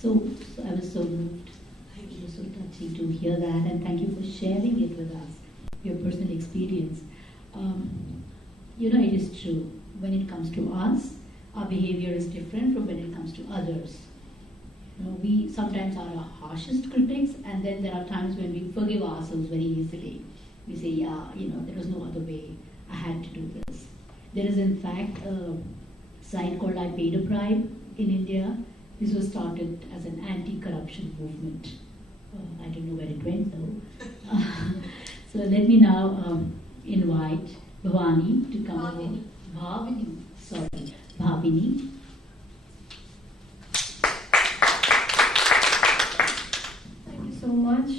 So I was so moved. It was so touching to hear that, and thank you for sharing it with us, your personal experience. It is true. When it comes to us, our behavior is different from when it comes to others. We sometimes are our harshest critics, and then there are times when we forgive ourselves very easily. We say, there was no other way. I had to do this. There is, in fact, a site called I Paid a Bribe in India. This was started as an anti-corruption movement. I don't know where it went though. So let me now invite Bhavini to come over. Bhavini. Thank you so much.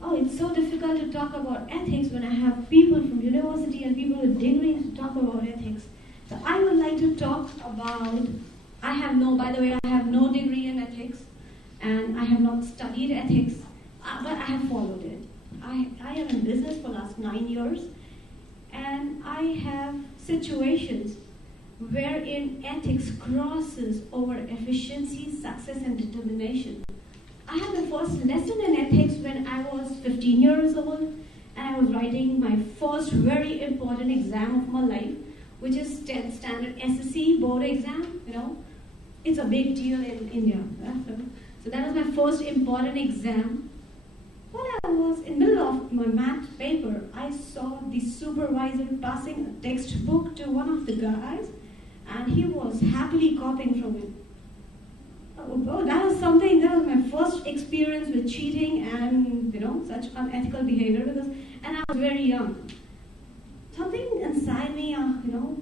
Oh, it's so difficult to talk about ethics when I have people from university and people with degrees to talk about ethics. So I would like to talk about, I have no degree in ethics, and I have not studied ethics, but I have followed it. I am in business for the last 9 years, and I have situations wherein ethics crosses over efficiency, success, and determination. I had the first lesson in ethics when I was 15 years old, and I was writing my first very important exam of my life, which is 10th standard SSC board exam. It's a big deal in India. So that was my first important exam. When I was in the middle of my math paper, I saw the supervisor passing a textbook to one of the guys, and he was happily copying from it. Oh, that was my first experience with cheating and such unethical behavior, and I was very young. Something inside me,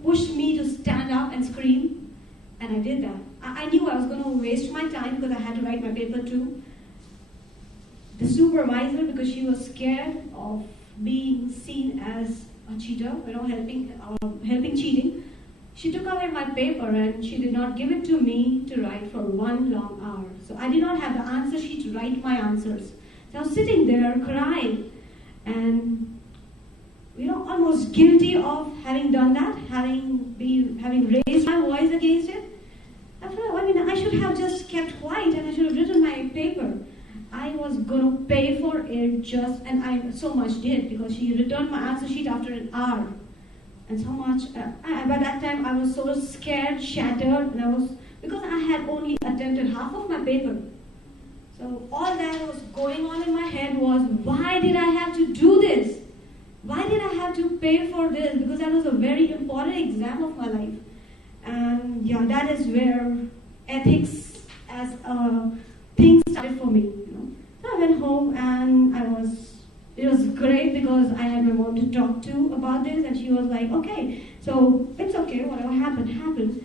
pushed me to stand up and scream, and I did that. I knew I was going to waste my time because I had to write my paper too. The supervisor, because she was scared of being seen as a cheater, helping cheating, she took away my paper and she did not give it to me to write for 1 long hour. So I did not have the answer sheet to write my answers. So I was sitting there crying and almost guilty of having done that, having raised my voice against it. I should have just kept quiet and I should have written my paper. I was going to pay for it and I so much did, because she returned my answer sheet after an hour. And so much, by that time I was so scared, shattered, because I had only attempted half of my paper. So all that was going on in my head was, why did I have to do this? Why did I have to pay for this? Because that was a very important exam of my life. And that is where ethics as a thing started for me. So I went home and it was great because I had my mom to talk to about this, and she was like, okay, so it's okay, whatever happened.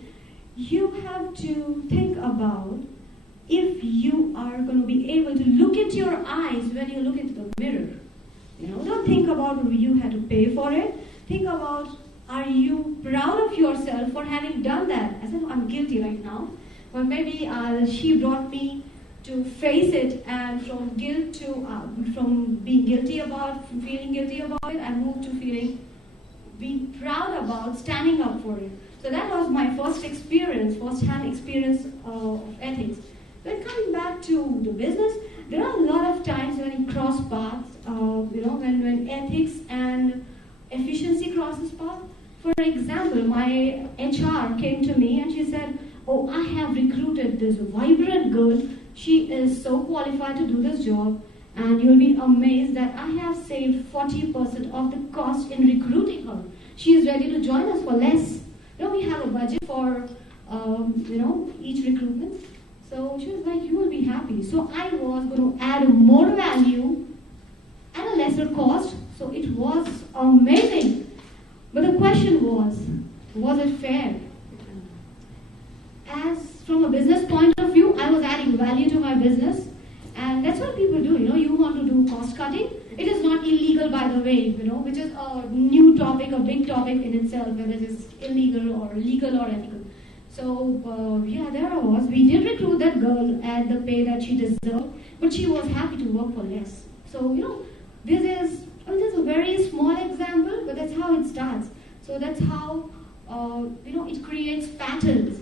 You have to think about if you are going to be able to look into your eyes when you look into the mirror. Don't think about you had to pay for it. Think about, are you proud of yourself for having done that? I said, I'm guilty right now. But maybe she brought me to face it, and from guilt to, from being guilty about, from feeling guilty about it, I moved to being proud about standing up for it. So that was my first-hand experience of ethics. Then coming back to the business, there are a lot of times when you cross paths, when ethics and efficiency crosses paths. For example, my HR came to me and she said, oh, I have recruited this vibrant girl. She is so qualified to do this job, and you'll be amazed that I have saved 40% of the cost in recruiting her. She is ready to join us for less. We have a budget for, each recruitment. So she was like, you will be happy. So I was going to add more value at a lesser cost. So it was amazing. But the question was it fair? As from a business point of view, I was adding value to my business. And that's what people do, you want to do cost cutting. It is not illegal, by the way, which is a new topic, a big topic in itself, whether it is illegal or legal or ethical. So, there I was. We did recruit that girl at the pay that she deserved, but she was happy to work for less. So, this is a very small example, but that's how it starts. So that's how, it creates patterns,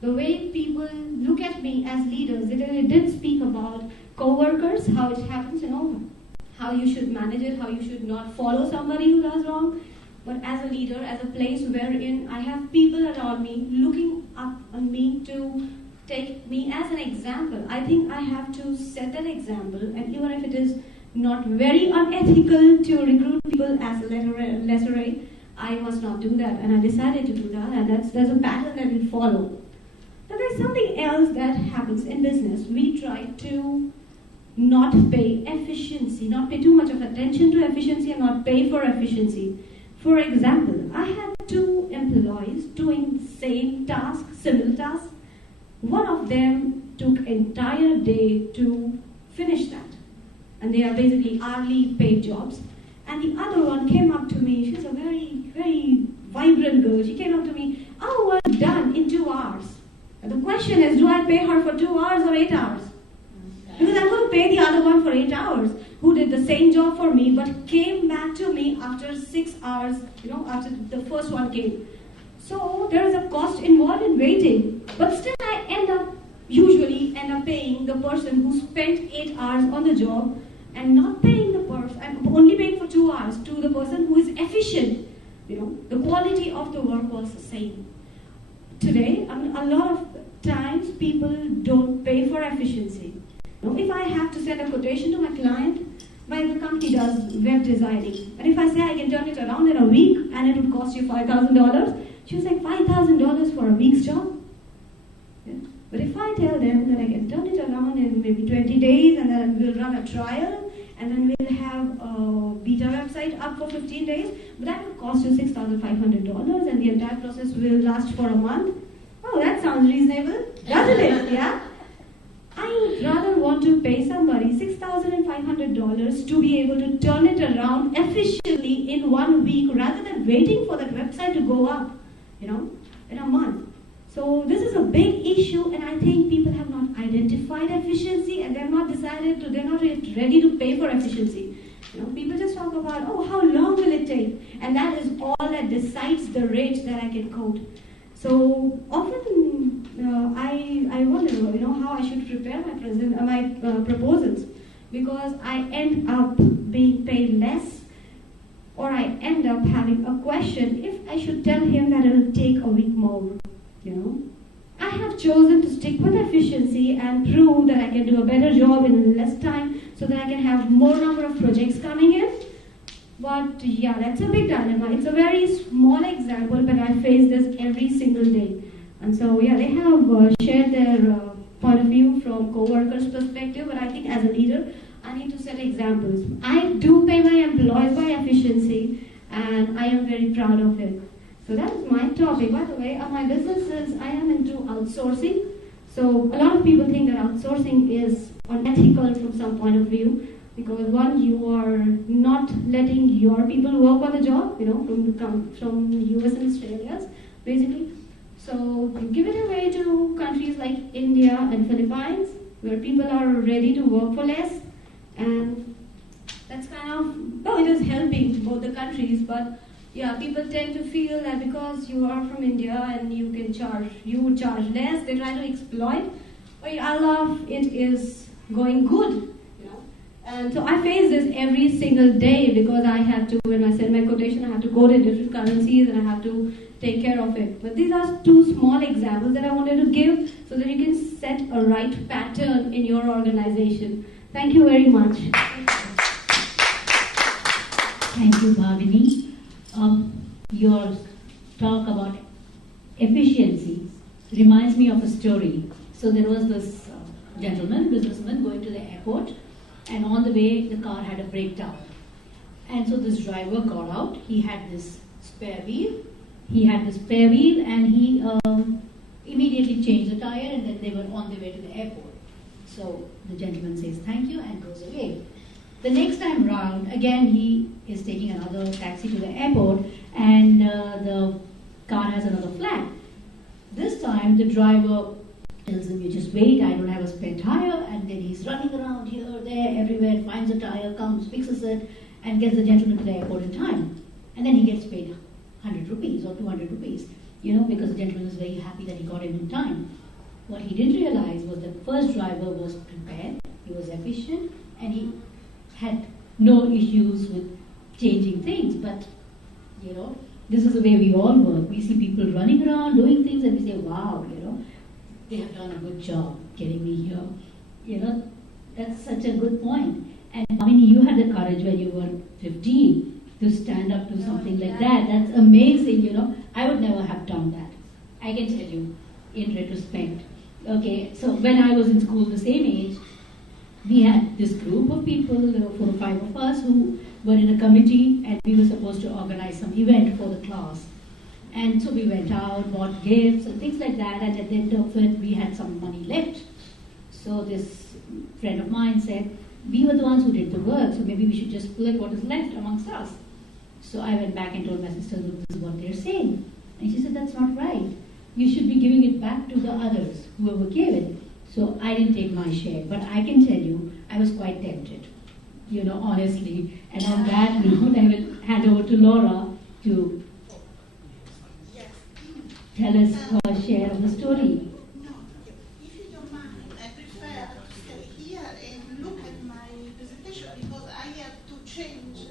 The way people look at me as leaders, they did speak about co-workers, how it happens, how you should manage it, how you should not follow somebody who does wrong. But as a leader, as a place wherein I have people around me looking up on me to take me as an example, I think I have to set that example. And even if it is not very unethical to recruit people as a lesser rate, I must not do that. And I decided to do that, and there's a pattern that we follow. But there's something else that happens in business. We try to not pay efficiency, not pay too much of attention to efficiency and not pay for efficiency. For example, I had 2 employees doing same task, similar task. One of them took entire day to finish that. And they are basically hourly paid jobs. And the other one came up to me. She's a very, very vibrant girl. She came up to me, "Oh, well done in 2 hours." And the question is, do I pay her for 2 hours or 8 hours? Because I'm going to pay the other one for 8 hours, who did the same job for me, but came back to me after 6 hours, after the first one came. So there is a cost involved in waiting. But still I usually end up paying the person who spent 8 hours on the job and not paying the person, and only paying for 2 hours to the person who is efficient. The quality of the work was the same. Today, a lot of times people don't pay for efficiency. If I have to send a quotation to my client, my company does web designing, and if I say I can turn it around in a week and it would cost you $5,000, she was like, $5,000 for a week's job? Yeah. But if I tell them that I can turn it around in maybe 20 days and then we'll run a trial and then we'll have a beta website up for 15 days, but that will cost you $6,500 and the entire process will last for a month. Oh, that sounds reasonable, doesn't it? Yeah? I would rather want to pay somebody $6,500 to be able to turn it around efficiently in 1 week rather than waiting for that website to go up, in a month. So this is a big issue, and I think people have not identified efficiency and they're not yet ready to pay for efficiency. People just talk about, oh, how long will it take? And that is all that decides the rate that I can quote. So often I wonder, how I should prepare my proposals, because I end up being paid less, or I end up having a question if I should tell him that it will take a week more. I have chosen to stick with efficiency and prove that I can do a better job in less time so that I can have more number of projects coming in. But yeah, that's a big dilemma. It's a very small example, but I face this every single day. And so yeah, they have shared their point of view from co-workers' perspective, but I think as a leader, I need to set examples. I do pay my employees by efficiency, and I am very proud of it. So that is my topic. By the way, my business is, I am into outsourcing. So a lot of people think that outsourcing is unethical from some point of view, because one, you are not letting your people work on the job, from US and Australia, basically. So you give it away to countries like India and Philippines, where people are ready to work for less, and that's kind of, it is helping both the countries, but yeah, people tend to feel that because you are from India and you would charge less, they try to exploit. But Allah, it is going good. And so I face this every single day, because I have to, when I send my quotation, I have to quote in different currencies and I have to take care of it. But these are 2 small examples that I wanted to give so that you can set a right pattern in your organization. Thank you very much. Thank you, Bhavini. Your talk about efficiency reminds me of a story. So there was this businessman going to the airport, and on the way the car had a breakdown. And so this driver got out. He had this spare wheel. And he immediately changed the tire, and then they were on their way to the airport. So the gentleman says thank you and goes away. The next time round, again he is taking another taxi to the airport, and the car has another flat. This time the driver tells him, you just wait, I don't have a spare tire, and then he's running around here, there, everywhere, finds a tire, comes, fixes it, and gets the gentleman to the airport in time. And then he gets paid 100 rupees or 200 rupees, because the gentleman is very happy that he got him in time. What he didn't realize was the first driver was prepared, he was efficient, and he had no issues with changing things. But, you know, this is the way we all work. We see people running around doing things and we say, wow, you know, they have done a good job getting me here. You know, that's such a good point. And Bhavini, you had the courage when you were 15 to stand up to something like that. That's amazing, you know. I would never have done that. I can tell you, in retrospect. Okay, so when I was in school the same age, we had this group of people, there were 4 or 5 of us who were in a committee, and we were supposed to organize some event for the class. And so we went out, bought gifts and things like that, and at the end of it, we had some money left. So this friend of mine said, we were the ones who did the work, so maybe we should just split what is left amongst us. So I went back and told my sister, look, this is what they're saying. And she said, that's not right. You should be giving it back to the others, whoever gave it. So I didn't take my share, but I can tell you, I was quite tempted, you know, honestly. And on that note, I will hand over to Laura to tell us her share of the story. No, if you don't mind, I prefer to stay here and look at my presentation because I have to change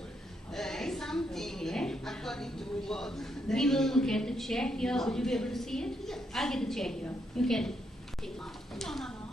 something according to what. We will get the chair here. Would you be able to see it? Yes. I'll get the chair here. You can take mine. No.